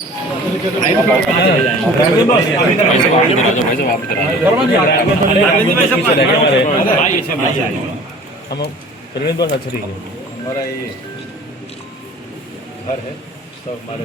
हम प्रवीण बहुत अच्छा हमारा ये घर है सब हमारे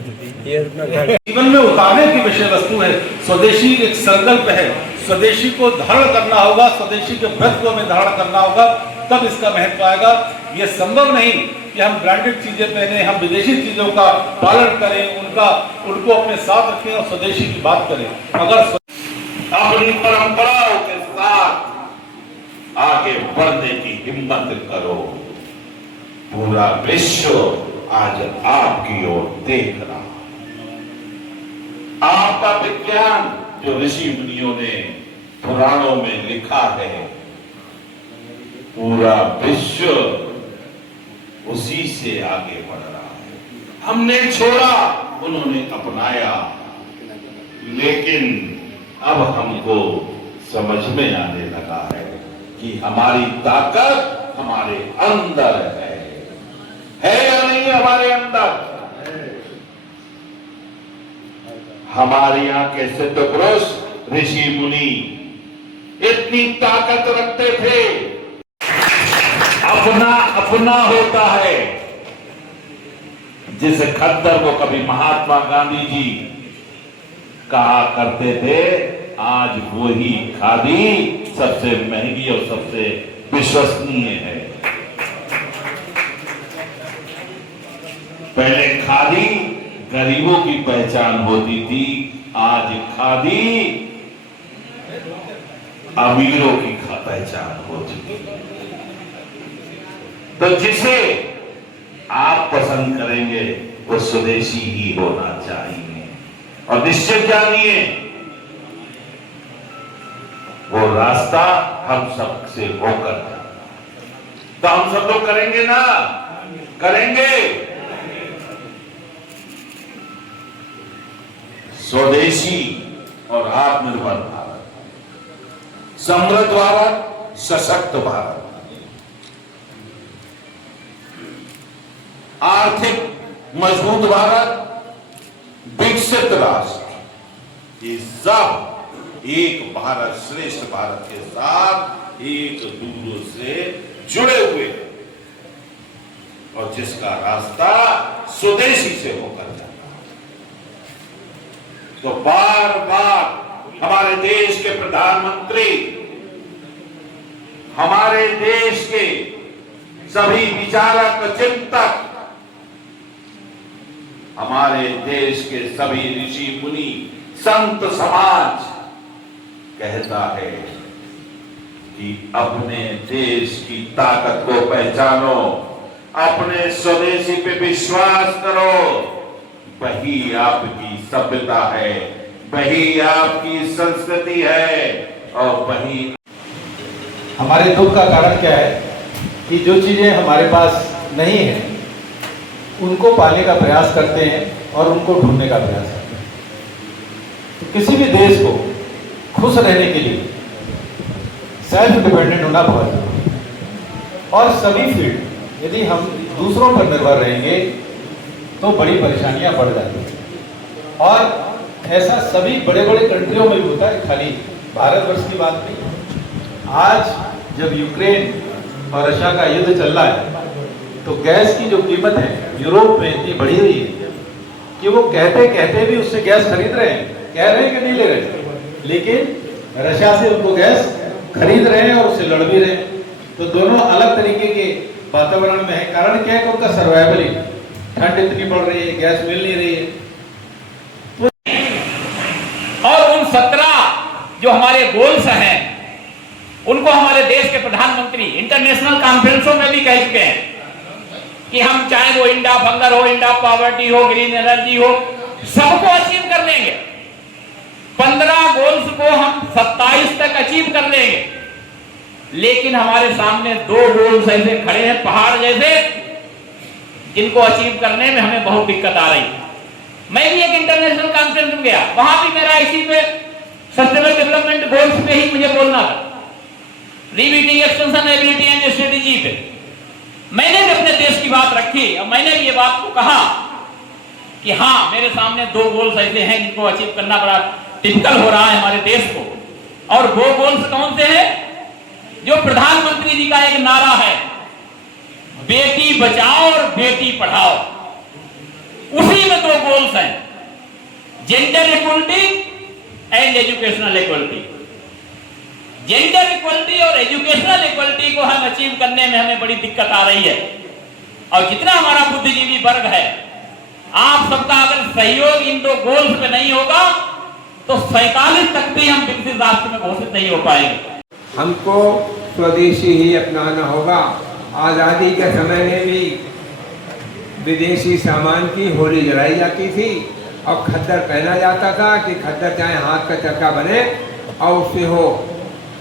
जीवन में उतारने की विषय वस्तु है। स्वदेशी एक संकल्प है, स्वदेशी को धारण करना होगा, स्वदेशी के व्रत को हमें धारण करना होगा, तब इसका महत्व आएगा। यह संभव नहीं कि हम ब्रांडेड चीजें पहने, हम विदेशी चीजों का पालन करें, उनको अपने साथ रखें और स्वदेशी की बात करें। अगर अपनी परंपराओं के साथ आगे बढ़ने की हिम्मत करो। पूरा विश्व आज आपकी ओर देख रहा। आपका विज्ञान जो ऋषि मुनियों ने पुराणों में लिखा है, पूरा विश्व उसी से आगे बढ़ रहा है। हमने छोड़ा, उन्होंने अपनाया, लेकिन अब हमको समझ में आने लगा है कि हमारी ताकत हमारे अंदर है या नहीं हमारे अंदर? हमारे यहाँ के सिद्ध पुरुष ऋषि मुनि इतनी ताकत रखते थे। अपना अपना होता है। जिस खद्दर को कभी महात्मा गांधी जी कहा करते थे, आज वही खादी सबसे महंगी और सबसे विश्वसनीय है। पहले खादी गरीबों की पहचान होती थी, आज खादी अमीरों की पहचान होती है। तो जिसे आप पसंद करेंगे वो स्वदेशी ही होना चाहिए। और निश्चित जानिए, वो रास्ता हम सब से होकर जाता। तो हम सब लोग करेंगे ना? करेंगे। स्वदेशी और आत्मनिर्भर भारत, समृद्ध भारत, सशक्त भारत, आर्थिक मजबूत भारत, विकसित राष्ट्र, ये सब एक भारत श्रेष्ठ भारत के साथ एक दूसरे से जुड़े हुए हैं और जिसका रास्ता स्वदेशी से होकर जाता है। तो बार बार हमारे देश के प्रधानमंत्री, हमारे देश के सभी विचारक, चिंतक, हमारे देश के सभी ऋषि मुनि, संत समाज कहता है कि अपने देश की ताकत को पहचानो, अपने स्वदेशी पे विश्वास करो। वही आपकी सभ्यता है, वही आपकी संस्कृति है और वही। हमारे दुख का कारण क्या है कि जो चीजें हमारे पास नहीं है उनको पाने का प्रयास करते हैं और उनको ढूंढने का प्रयास करते हैं। तो किसी भी देश को खुश रहने के लिए सेल्फ डिपेंडेंट होना बहुत जरूरी है। और सभी फील्ड यदि हम दूसरों पर निर्भर रहेंगे तो बड़ी परेशानियां बढ़ जाती हैं। और ऐसा सभी बड़े बड़े कंट्रियों में भी होता है, खाली भारतवर्ष की बात नहीं। आज जब यूक्रेन और रशिया का युद्ध चल रहा है तो गैस की जो कीमत है यूरोप में इतनी बढ़ी हुई है कि वो कहते कहते भी उससे गैस खरीद रहे हैं, कह रहे हैं कि नहीं ले रहे, लेकिन रशिया से उनको गैस खरीद रहे हैं और उससे लड़ भी रहे हैं। तो दोनों अलग तरीके के वातावरण में है। कारण क्या है कि उनका सर्वाइवल ही, ठंड इतनी बढ़ रही है, गैस मिल नहीं रही है। और उन 17 जो हमारे गोल्स हैं उनको हमारे देश के प्रधानमंत्री इंटरनेशनल कॉन्फ्रेंसों में भी कह चुके हैं कि हम चाहे वो इंडा फंगर हो, इंडा पॉवर्टी हो, ग्रीन एनर्जी हो, सबको अचीव कर लेंगे। 15 गोल्स को हम 27 तक अचीव कर लेंगे। लेकिन हमारे सामने 2 गोल्स ऐसे खड़े हैं पहाड़ जैसे, जिनको अचीव करने में हमें बहुत दिक्कत आ रही है। मैं भी एक इंटरनेशनल कॉन्फ्रेंस में गया, वहां भी मेरा इसी पे सस्टेनेबल डेवलपमेंट गोल्स पे ही मुझे बोलना था, रीमीटिंग एक्सटेंशन एबिलिटी एंड स्ट्रेटेजी पे। मैंने भी अपने देश की बात रखी और मैंने भी ये बात को कहा कि हाँ मेरे सामने 2 गोल्स ऐसे हैं जिनको अचीव करना बड़ा टिपिकल हो रहा है हमारे देश को। और वो गोल्स कौन से हैं? जो प्रधानमंत्री जी का एक नारा है, बेटी बचाओ और बेटी पढ़ाओ, उसी में 2 गोल्स हैं, gender equality and educational equality. Gender equality और एजुकेशनल इक्वलिटी को हम अचीव करने में हमें बड़ी दिक्कत आ रही है। और जितना हमारा बुद्धिजीवी वर्ग है, आप सबका अगर सहयोग इन 2 गोल्स पे नहीं होगा तो 47 तक भी हम विकसित राष्ट्र में घोषित नहीं हो पाएंगे। हमको स्वदेशी ही अपनाना होगा। आज़ादी के समय में भी विदेशी सामान की होली जलाई जाती थी और खद्दर पहना जाता था कि खद्दर चाहे हाथ का चक्का बने और उससे हो।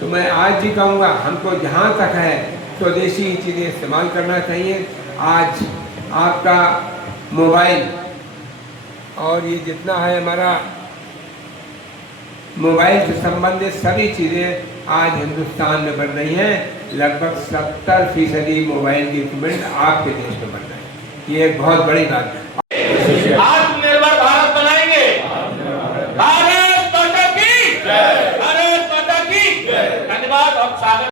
तो मैं आज भी कहूँगा, हमको जहाँ तक है स्वदेशी चीज़ें इस्तेमाल करना चाहिए। आज आपका मोबाइल और ये जितना है हमारा मोबाइल से संबंधित सभी चीज़ें आज हिंदुस्तान में बन रही हैं। लगभग 70% मोबाइल की इक्विपमेंट आपके देश में बन रहे हैं। ये एक बहुत बड़ी बात है। आज